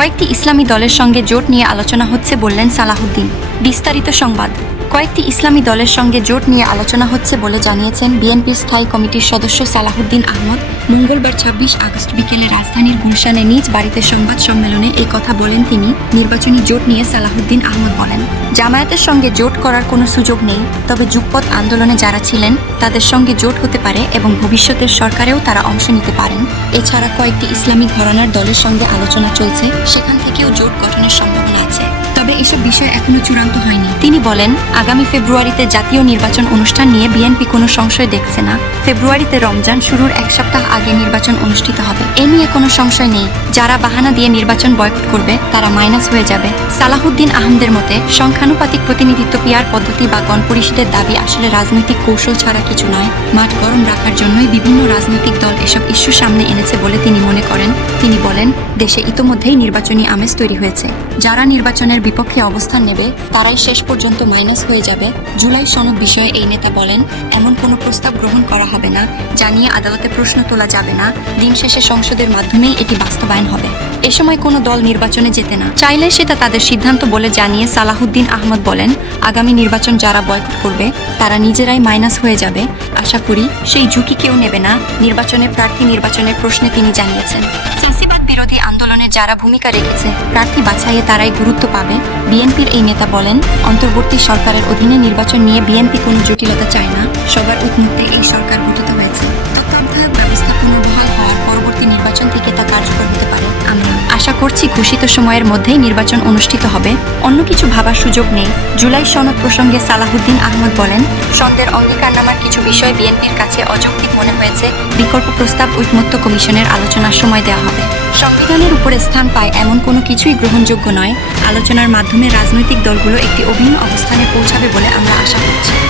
কয়েকটি ইসলামী দলের সঙ্গে জোট নিয়ে আলোচনা হচ্ছে বললেন সালাহুদ্দিন বিস্তারিত সংবাদ। কয়েকটি ইসলামী দলের সঙ্গে জোট নিয়ে আলোচনা হচ্ছে বলে জানিয়েছেন বিএনপির স্থায়ী কমিটির সদস্য সালাহুদ্দিন আহমদ। মঙ্গলবার ছাব্বিশ আগস্ট বিকেলে রাজধানীর গুলশানে নিজ বাড়িতে সংবাদ সম্মেলনে এই কথা বলেন তিনি। নির্বাচনী জোট নিয়ে সালাহুদ্দিন আহমদ বলেন, জামায়াতের সঙ্গে জোট করার কোনো সুযোগ নেই, তবে যুগপৎ আন্দোলনে যারা ছিলেন, তাদের সঙ্গে জোট হতে পারে এবং ভবিষ্যতের সরকারেও তারা অংশ নিতে পারেন। এছাড়া কয়েকটি ইসলামী ঘরানার দলের সঙ্গে আলোচনা চলছে, সেখান থেকেও জোট গঠনের সম্ভাবনা আছে। এসব বিষয় এখনও চূড়ান্ত হয়নি। তিনি বলেন, আগামী ফেব্রুয়ারিতে জাতীয় নির্বাচন অনুষ্ঠান নিয়ে বিএনপি কোনো সংশয় দেখছে না। ফেব্রুয়ারিতে রমজান শুরুর এক সপ্তাহ আগে নির্বাচন অনুষ্ঠিত হবে। এ নিয়ে কোনো সংশয় নেই। যারা বাহানা দিয়ে নির্বাচন বয়কট করবে, তারা মাইনাস হয়ে যাবে। সালাহুদ্দিন আহমদের মতে, সংখ্যানুপাতিক প্রতিনিধিত্ব পিয়ার পদ্ধতি বা গণপরিষদের দাবি আসলে রাজনৈতিক কৌশল ছাড়া কিছু নয়। মাঠ গরম রাখার জন্যই বিভিন্ন রাজনৈতিক দল এসব ইস্যু সামনে এনেছে বলে তিনি মনে করেন। তিনি বলেন, দেশে ইতোমধ্যেই নির্বাচনী আমেজ তৈরি হয়েছে। যারা নির্বাচনের বিপক্ষে অবস্থান নেবে, তারাই শেষ পর্যন্ত মাইনাস হয়ে যাবে। জুলাই সনদ বিষয়ে এই নেতা বলেন, এমন কোনো প্রস্তাব গ্রহণ করা হবে না যা নিয়ে আদালতে প্রশ্ন তোলা যাবে না। দিন শেষে সংসদের মাধ্যমেই এটি বাস্তবায়ন হবে। এ সময় কোনো দল নির্বাচনে যেতে না। চাইলে সেটা তাদের সিদ্ধান্ত বলে জানিয়ে সালাহুদ্দিন আহমদ বলেন, আগামী নির্বাচন যারা বয়কট করবে, তারা নিজেরাই মাইনাস হয়ে যাবে। আশা করি সেই ঝুঁকি কেউ নেবে না। নির্বাচনে প্রার্থী নির্বাচনের প্রশ্নে তিনি জানিয়েছেন। যারা ভূমিকা রেখেছে, প্রার্থী বাছাইয়ে তারাই গুরুত্ব পাবে। বিএনপির এই নেতা বলেন, অন্তর্বর্তী সরকারের অধীনে নির্বাচন নিয়ে বিএনপি কোনো জটিলতা চায় না। সবার উন্মুক্তে এই সরকার গঠিত হয়েছে। তত্ত্বাবধায়ক ব্যবস্থা পুনর্বহাল হওয়ার পরবর্তী নির্বাচন থেকে তা কার্যকর হতে পারে। আমরা আশা করছি ঘোষিত সময়ের মধ্যেই নির্বাচন অনুষ্ঠিত হবে। অন্য কিছু ভাবার সুযোগ নেই। জুলাই সনদ প্রসঙ্গে সালাহুদ্দিন আহমদ বলেন, সনদের অঙ্গীকারনামার কিছু বিষয় বিএনপির কাছে অযৌক্তিক মনে হয়েছে। বিকল্প প্রস্তাব ঐকমত্য কমিশনের আলোচনার সময় দেওয়া হবে। সংবিধানের উপরে স্থান পায় এমন কোনো কিছুই গ্রহণযোগ্য নয়। আলোচনার মাধ্যমে রাজনৈতিক দলগুলো একটি অভিন্ন অবস্থানে পৌঁছাবে বলে আমরা আশা করছি।